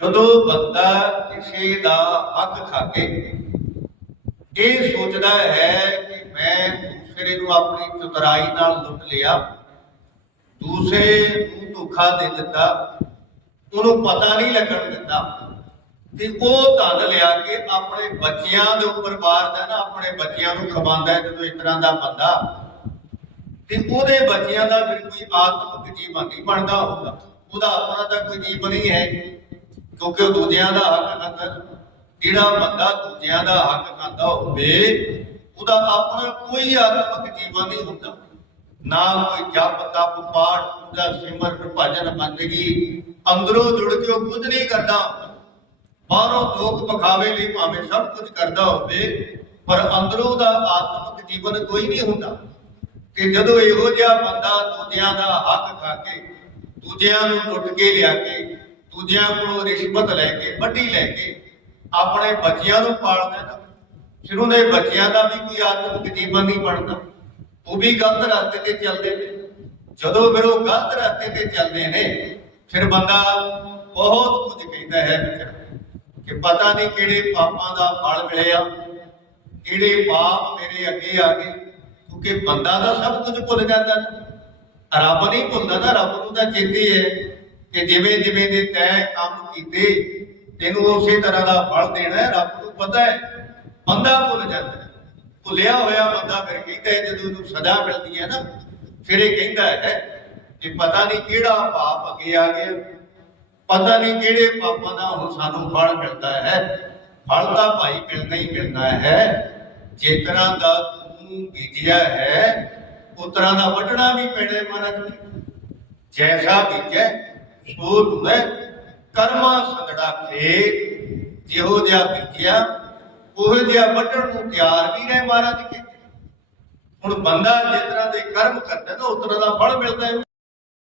ਜਦੋਂ ਬੰਦਾ ਕਿਸੇ ਦਾ ਹੱਕ ਖਾ ਕੇ ਇਹ ਸੋਚਦਾ ਹੈ ਕਿ ਮੈਂ ਦੂਸਰੇ ਨੂੰ ਆਪਣੀ ਚਤੁਰਾਈ ਨਾਲ ਲੁੱਟ ਲਿਆ, ਦੂਸਰੇ ਨੂੰ ਧੋਖਾ ਦੇ ਦਿੱਤਾ, ਉਹਨੂੰ ਪਤਾ ਨਹੀਂ ਲੱਗਣ ਦਿੱਤਾ, ਤੇ ਉਹ ਧਨ ਲਿਆ ਕੇ ਆਪਣੇ ਬੱਚਿਆਂ ਦੇ ਉੱਪਰ ਵਾਰਦਾ ਨਾ, ਆਪਣੇ ਬੱਚਿਆਂ ਨੂੰ ਖਵਾਉਂਦਾ ਹੈ ਜਦੋਂ ਇਸ ਤਰ੍ਹਾਂ ਦਾ ਬੰਦਾ, ਤੇ ਉਹਦੇ ਬੱਚਿਆਂ ਦਾ ਫਿਰ ਕੋਈ ਆਤਮਿਕ ਜੀਵਨ ਨਹੀਂ ਬਣਦਾ ਹੁੰਦਾ। ਉਹਦਾ ਆਪਣਾ ਤਾਂ ਕੋਈ ਜੀਵਨ ਹੀ ਹੈ ਕਿਉਂਕਿ ਉਹ ਦੂਜਿਆਂ ਦਾ ਹੱਕ ਖਾਂਦਾ ਜਿਹੜਾ ਬੰਦਾ ਦੂਜਿਆਂ ਦਾ ਹੱਕ ਖਾਂਦਾ ਹੋਵੇ, ਉਹਦਾ ਆਪਣਾ ਕੋਈ ਆਤਮਿਕ ਜੀਵਨ ਨਹੀਂ ਹੁੰਦਾ। ਨਾ ਕੋਈ ਜਪ, ਤਪ, ਪਾਠ, ਪੂਜਾ ਸਿਮਰਨ ਭਜਨ ਬੰਦਗੀ ਅੰਦਰੋਂ ਜੁੜ ਕੇ ਉਹ ਕੁਝ ਨਹੀਂ ਕਰਦਾ। ਬਾਹਰੋਂ ਲੋਕ ਪਖਾਵੇ ਲਈ ਭਾਵੇਂ ਸਭ ਕੁਝ ਕਰਦਾ ਹੋਵੇ, ਪਰ ਅੰਦਰੋਂ ਦਾ ਆਤਮਿਕ ਜੀਵਨ ਕੋਈ ਨਹੀਂ ਹੁੰਦਾ। ਕਿ ਜਦੋਂ ਇਹੋ ਜਿਹਾ ਬੰਦਾ ਦੂਜਿਆਂ ਦਾ ਹੱਕ ਖਾ ਕੇ, ਦੂਜਿਆਂ ਨੂੰ ਲੁੱਟ ਕੇ ਲਿਆ ਕੇ ਦੂਜਿਆਂ ਕੋਲੋਂ ਰਿਸ਼ਵਤ ਲੈ ਕੇ, ਵੱਡੀ ਲੈ ਕੇ ਆਪਣੇ ਬੱਚਿਆਂ ਨੂੰ ਪਾਲਦਾ ਨਾ ਫਿਰ ਉਹਦੇ ਬੱਚਿਆਂ ਦਾ ਵੀ ਕੋਈ ਆਤਮਿਕ ਜੀਵਨ ਨਹੀਂ ਬਣਦਾ। ਉਹ ਵੀ ਗਲਤ ਰਸਤੇ ਤੇ ਚੱਲਦੇ ਨੇ। ਜਦੋਂ ਫਿਰ ਉਹ ਗਲਤ ਰਸਤੇ ਤੇ ਚੱਲਦੇ ਨੇ, ਫਿਰ ਬੰਦਾ ਬਹੁਤ ਕੁਝ ਕਹਿੰਦਾ ਹੈ ਕਿ ਪਤਾ ਨਹੀਂ ਕਿਹੜੇ ਪਾਪਾਂ ਦਾ ਫਲ ਮਿਲਿਆ, ਕਿਹੜੇ ਪਾਪ ਮੇਰੇ ਅੱਗੇ ਆ ਗਏ, ਕਿਉਂਕਿ ਬੰਦਾ ਤਾਂ ਸਭ ਕੁਝ ਭੁੱਲ ਜਾਂਦਾ ਰੱਬ ਨਹੀਂ ਭੁੱਲਦਾ ਨਾ, ਰੱਬ ਨੂੰ ਤਾਂ ਚੇਤੇ ਹੈ। ਕਿ ਜਿਵੇਂ ਜਿਵੇਂ ਦੇ ਤੈ ਕੰਮ ਕੀਤੇ, ਤੈਨੂੰ ਉਸੇ ਤਰ੍ਹਾਂ ਦਾ ਫਲ ਦੇਣਾ ਹੈ, ਰੱਬ ਨੂੰ ਪਤਾ ਹੈ, ਬੰਦਾ ਭੁੱਲ ਜਾਂਦਾ ਹੈ। ਭੁੱਲਿਆ ਹੋਇਆ ਬੰਦਾ ਫਿਰ ਕਹਿੰਦਾ ਹੈ, ਜਦੋਂ ਉਹਨੂੰ ਸਜ਼ਾ ਮਿਲਦੀ ਹੈ ਨਾ, ਫਿਰ ਇਹ ਕਹਿੰਦਾ ਹੈ ਕਿ ਪਤਾ ਨਹੀਂ ਕਿਹੜਾ ਪਾਪ ਅੱਗੇ ਆ ਗਿਆ। ਪਤਾ ਨਹੀਂ ਕਿਹੜੇ ਪਾਪਾਂ ਦਾ ਹੁਣ ਸਾਨੂੰ ਫਲ ਮਿਲਦਾ ਹੈ। ਫਲ ਤਾਂ ਭਾਈ ਮਿਲਣਾ ਹੀ ਮਿਲਣਾ ਹੈ। ਜੇ ਤਰ੍ਹਾਂ ਦਾ ਤੂੰ ਬੀਜਿਆ ਹੈ ਉਸ ਤਰ੍ਹਾਂ ਦਾ ਵੱਢਣਾ ਵੀ ਪੈਣਾ ਮਹਾਰਾਜ ਜੈਸਾ ਬੀਜੈ ਸੋ ਲੁਐ ਕਰਮਾ ਸੰਗੜਾ ਖੇਤ, ਜਿਹੋ ਜਿਹਾ ਬੀਜਿਆ ਉਹ ਜਿਹਾ ਵੱਢਣ ਨੂੰ ਤਿਆਰ ਵੀ ਰਹੇ ਮਹਾਰਾਜ ਕਹਿੰਦੇ ਹੁਣ ਬੰਦਾ ਜਿਸ ਤਰ੍ਹਾਂ ਦੇ ਕਰਮ ਕਰਦਾ ਨਾ, ਉਸ ਤਰ੍ਹਾਂ ਦਾ ਫਲ ਮਿਲਦਾ ਹੈ।